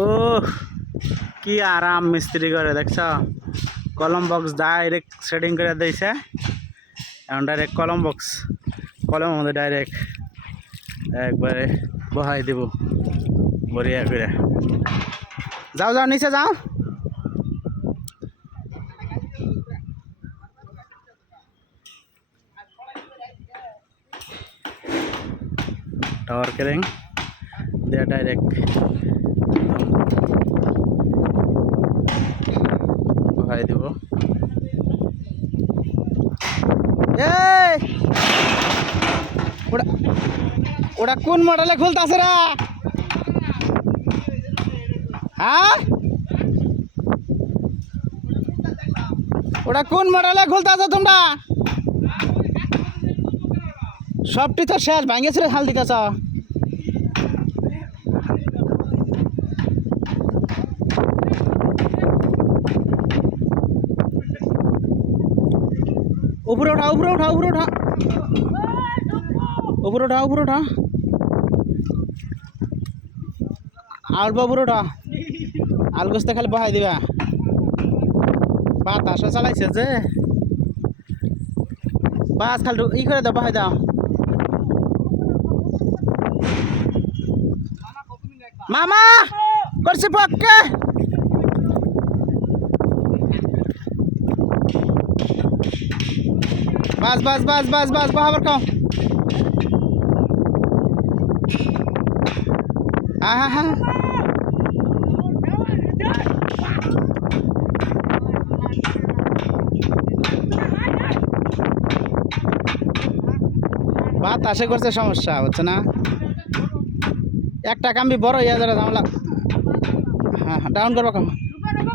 ও কি আরাম মিস্ত্রি করে, দেখছ? কলম বক্স ডাইরেক্ট সেটিং করে দিয়েছে। এখন ডাইরেক্ট কলম বক্স কলম মধ্যে ডাইরেক্ট একবারে বহাই দিব বরিয়া করে। যাও যাও, নিচে যাও। টাওয়ার কেরিং দেয়া ডাইরেক্ট এই! ওটা ওটা কোন মডেলে খুলতাছে রা? হ্যাঁ? ওটা কোন মডেলে খুলতাছে তোমরা? সবটি তো শেষ ভাঙে ছিল হাল দিতেছ। উপরে ওঠা উপরে ওঠা উপরে ওঠা। উপরে ওঠা উপরে ওঠা। অল্প উপরে ওঠা। আলগোস্তে খালি বহাই দিবা। বাতাস চালাইছে যে। বাস খালি ই করে দাও, বহাই দাও। মামা, করছি পক্কে বাস বাস বাস বাস বাস বহাবার কাও। হ্যাঁ হ্যাঁ হ্যাঁ করছে সমস্যা হচ্ছে না? একটা কামবি বড় ইয়া যারা ঝামেলা হ্যাঁ হ্যাঁ ডাউন করব কাম।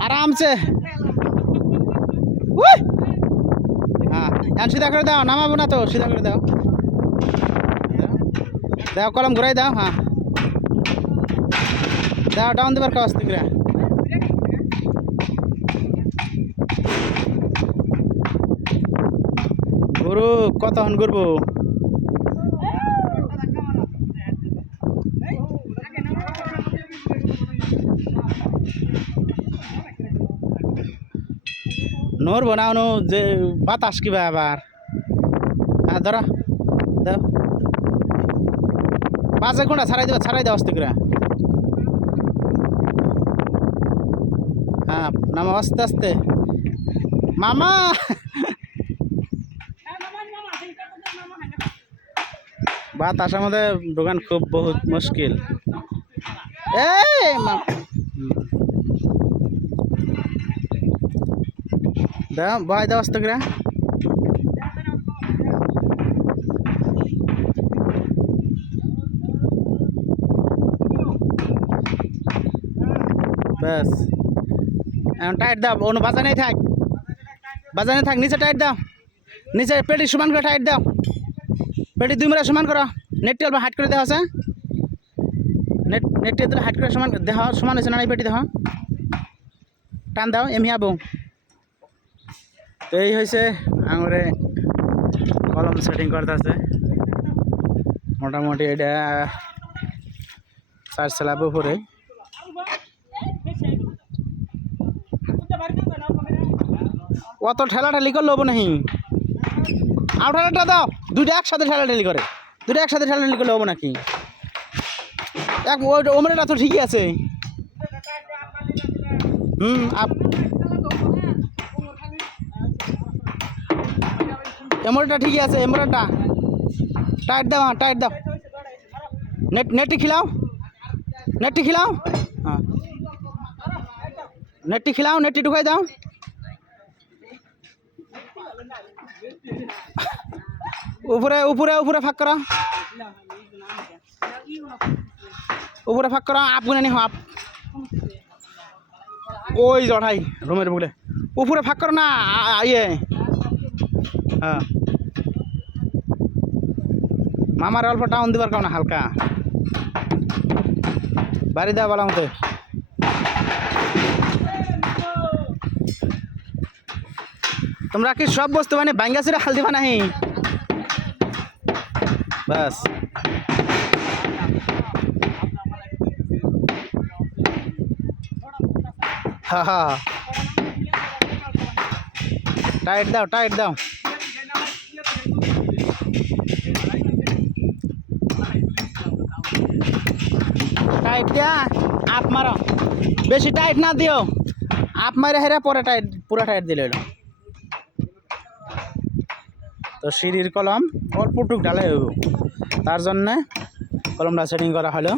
আরামসে। হ্যাঁ সিধা করে দাও, নামাবো না তো, সিধা করে দাও। দাও কলম ঘুরাই দাও হ্যাঁ। দাও ডাউন দেবার কাজ থেকে গুরু, কতক্ষণ করব নড়বো না যে বাতাস কিবা আবার হ্যাঁ ধরো দাও পাঁচ এক ছাড়াই দেবো ছাড়াই দেওয়া আস্তে করে। হ্যাঁ নামা আস্তে আস্তে। মামা! বাতাসের মধ্যে দোকান খুব বহুত মুশকিল। এই, মা দাও আস্তে করে ব্যাস এখন টাইট দাও অন্য বাজানেই থাক। বাজানে থাক, নিচে টাইট দাও। নিচে পেটি সমান করে টাইট দাও। পেটি দুই মেরা সমান করো। নেটটি অল্প হাইট করে দেওয়া আছে। নেট নেটটি দিলে হাইট করে সমান দেহ সমান হয়েছে না পেটি দেহ টান দাও এমনি আবো তো এই হয়েছে আঙুরে কলম সেটিং করতেছে। মোটামুটি এটা, চার চালাব উপরে। অত ঠেলা ঠেলি করে লোবো নাহি। আর ঠেলাটা দাও দুটো একসাথে ঠেলা ঠেলি করে। দুটো একসাথে ঠেলা ঠেলি করে লোবো নাকি? এক ওমরেটা তো ঠিকই আছে। হুম, আপ এমরটা ঠিকই আছে এমরটা টাইট দাও হ্যাঁ টাইট দাও নেট নেটটি খিলাও নেটটি খিলাও হ্যাঁ নেটটি খিলাও নেটটি ঢুকাই দাও উপরে উপরে উপরে ফাঁক করা উপরে ফাঁক করা আপ গুনে নি আপ ওই জড়াই রুমের বুকলে উপরে ফাঁক করো না আ- আ- ইয়ে হ্যাঁ মামার অল্প ডাউন দিবার কারণ হালকা বাড়ি দেওয়া বলা মতে তোমরা কি সব বস্তু মানে বাঙ্গা ছেড়ে হাল দিবা নাহি বাস টাইট দাও টাইট দাও টাইট দিয়া আপ মারো। বেশি টাইট না দিও। আপ মারে হেরা পরে টাইট, পুরা টাইট দিলে তো সিঁড়ির কলম অল্প টুক ঢালাই হইব। তার জন্যে কলমটা সেটিং করা হলো।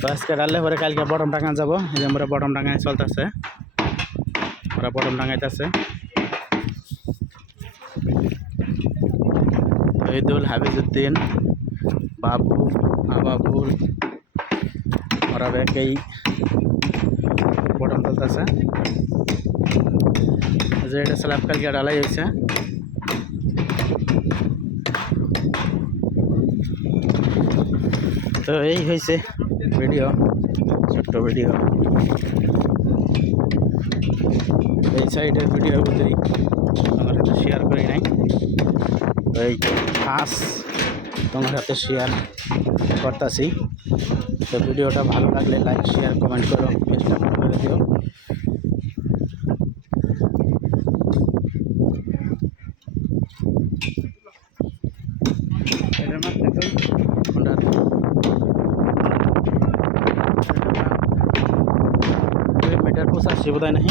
তো আজকে ডাললে পরে কালকে বটম টাঙা যাব। এই যে আমরা বটম টাঙায় চলতেছে। ওরা বটম টাঙাইতেছে। শহীদুল হাফিজুদ্দিন বাবু, আবাবুল ওরা ব্যাংকেই বটম তুলতেছে যে এটা স্ল্যাব কালকে ডালাই হয়েছে। তো এই হয়েছে ভিডিও, ছোট্ট ভিডিও। এই সাইডের ভিডিও বুঝি আমার শেয়ার করি নাই। এই ফাঁস তোমার সাথে শেয়ার করতেছি। তো ভিডিওটা ভালো লাগলে লাইক শেয়ার কমেন্ট করো। পেজটা ফলো করে দিও। এটার মধ্যে তো কোনটা? দুই মিটার পঁচাশি বোধ হয় নাহি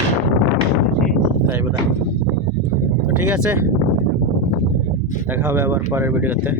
তাই বোধ হয় তো ঠিক আছে। দেখা হবে আবার পরের ভিডিওতে।